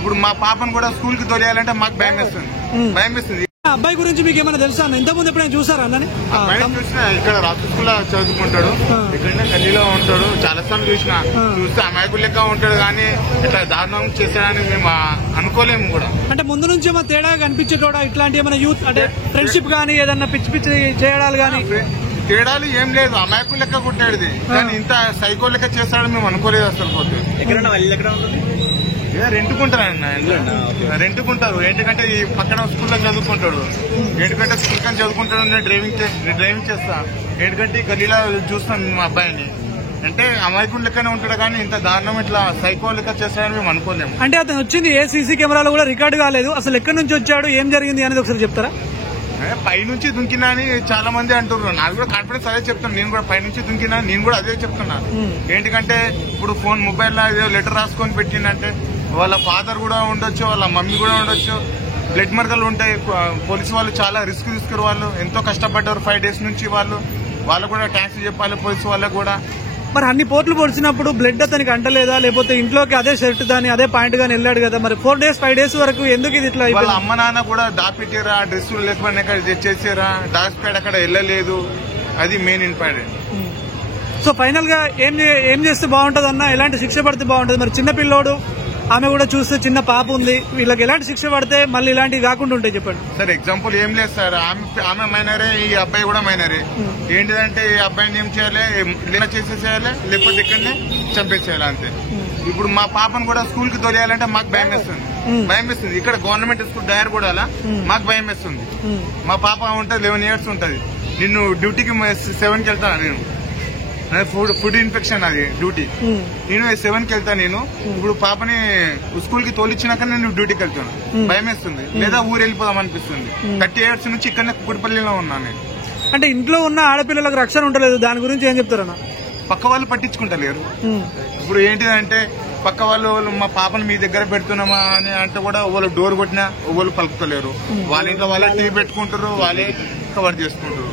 ఇప్పుడు మా పాపను కూడా స్కూల్ కి తోలేయాలంటే మాకు భయం వేస్తుంది. అబ్బాయి గురించి మీకు ఏమైనా తెలుసా అన్న? ఇంతకుముందు ఎప్పుడైనా చూసారా అన్నని? చూసిన ఇక్కడ రాత్రి స్కూల్ చదువుకుంటాడు, ఇక్కడనే గల్లీలో ఉంటాడు. చాలా సార్లు చూస్తే అమాయకులు లెక్క ఉంటాడు, కానీ ఇట్లా దారుణం చేశాడని మేము అనుకోలేము కూడా. అంటే ముందు నుంచి ఏమో తేడా కనిపించేటోడా? ఇట్లాంటి ఏమైనా యూత్ అంటే ఫ్రెండ్షిప్ గానీ ఏదన్నా పిచ్చి పిచ్చి చేయడాలు గానీ? తేడాలు ఏం లేదు, అమాయకులు లెక్క కుట్టాడు, కానీ ఇంత సైకో లెక్క చేస్తాడని మేము అనుకోలేదు అసలు. పోతే రెంట్కుంటారు, ఎందుకంటే ఈ పక్కన స్కూల్లో చదువుకుంటాడు, ఎందుకంటే స్కూల్ కానీ చదువుకుంటాడు. డ్రైవింగ్ చేస్తా, ఎందుకంటే గల్లీలో చూస్తాను మా అబ్బాయిని. అంటే అమాయకుడు లెక్కనే ఉంటాడు, కానీ ఇంత దారుణం ఇట్లా సైకో లెక్క చేస్తాడని మేము అనుకోలేము. అంటే అతను వచ్చింది ఏ సీసీ కెమెరాలో కూడా రికార్డు కాలేదు. అసలు ఎక్కడి నుంచి వచ్చాడు, ఏం జరిగింది అనేది ఒకసారి చెప్తారా? పైనుంచి దుంకినా అని చాలా మంది అంటున్నారు. నాకు కూడా కాన్ఫిడెన్స్ అదే చెప్తాను. నేను కూడా పైనుంచి దుంకినా, నేను కూడా అదే చెప్తున్నాను. ఏంటికంటే ఇప్పుడు మొబైల్లో ఏదో లెటర్ రాసుకొని పెట్టిందంటే వాళ్ళ ఫాదర్ కూడా ఉండొచ్చు, వాళ్ళ మమ్మీ కూడా ఉండొచ్చు. బ్లడ్ మరకలు ఉంటాయి. పోలీసు వాళ్ళు చాలా రిస్క్ వాళ్ళు ఎంతో కష్టపడ్డారు 5 days నుంచి. వాళ్ళు కూడా ట్యాక్స్ చెప్పాలి పోలీసు వాళ్ళకు కూడా. మరి అన్ని పోట్లు పొడిచినప్పుడు బ్లడ్ అతనికి అంటలేదా? లేకపోతే ఇంట్లోకి అదే షర్ట్ గానీ అదే పాయింట్ గానీ వెళ్ళాడు కదా, మరి 4 days 5 days వరకు ఎందుకు ఇది ఇట్లా? వాళ్ళ అమ్మ నాన్న కూడా దాపెట్టారా, డ్రెస్సులు లేకపోయినా చేసారా, డాక్టర్ అక్కడ వెళ్ళలేదు. అది మెయిన్ ఇంపార్టెంట్. సో ఫైనల్ గా ఏం చేస్తే బాగుంటది అన్న? ఎలాంటి శిక్ష పడితే బాగుంటది? మరి చిన్న పిల్లోడు, ఆమె కూడా చూస్తే చిన్న పాప ఉంది, వీళ్ళకి ఎలాంటి శిక్ష పడితే మళ్ళీ ఇలాంటివి కాకుండా ఉంటాయి చెప్పండి. సార్ ఎగ్జాంపుల్ ఏం లేదు సార్, ఆమె మైనరే, ఈ అబ్బాయి కూడా మైనరే. ఏంటిదంటే ఈ అబ్బాయిని ఏం చేయాలి, చేసేసేయాలి, లేకపోతే ఇక్కడనే చంపేసేయాలి అంతే. ఇప్పుడు మా పాపను కూడా స్కూల్ కి తోలేయాలంటే మాకు భయం వేస్తుంది. ఇక్కడ గవర్నమెంట్ స్కూల్ డైర్ కూడా మాకు భయం వేస్తుంది. మా పాప ఉంటుంది 11 years ఉంటుంది. నిన్ను డ్యూటీకి 7కి వెళ్తాను నేను, ఫుడ్ ఇన్ఫెక్షన్ అది డ్యూటీ. నేను 7కి వెళ్తాను. నేను ఇప్పుడు పాపని స్కూల్ కి తోలిచ్చినాక నేను డ్యూటీకి వెళ్తాను. భయం వేస్తుంది, లేదా ఊరు వెళ్ళిపోదాం అనిపిస్తుంది. 30 years నుంచి ఇక్కడనే కుక్కడిపల్లిలో ఉన్నాను నేను. అంటే ఇంట్లో ఉన్న ఆడపిల్లలకు రక్షణ ఉండలేదు, దాని గురించి ఏం చెప్తారన్నా? పక్క వాళ్ళు పట్టించుకుంటలేరు. ఇప్పుడు ఏంటిదంటే పక్క వాళ్ళు మా పాపను మీ దగ్గర పెడుతున్నామా అని అంటే కూడా వాళ్ళు డోర్ కొట్టినా వాళ్ళు పలుకుతలేరు. వాళ్ళ ఇంట్లో వాళ్ళే టీవీ పెట్టుకుంటారు, వాళ్ళే కవర్ చేసుకుంటారు.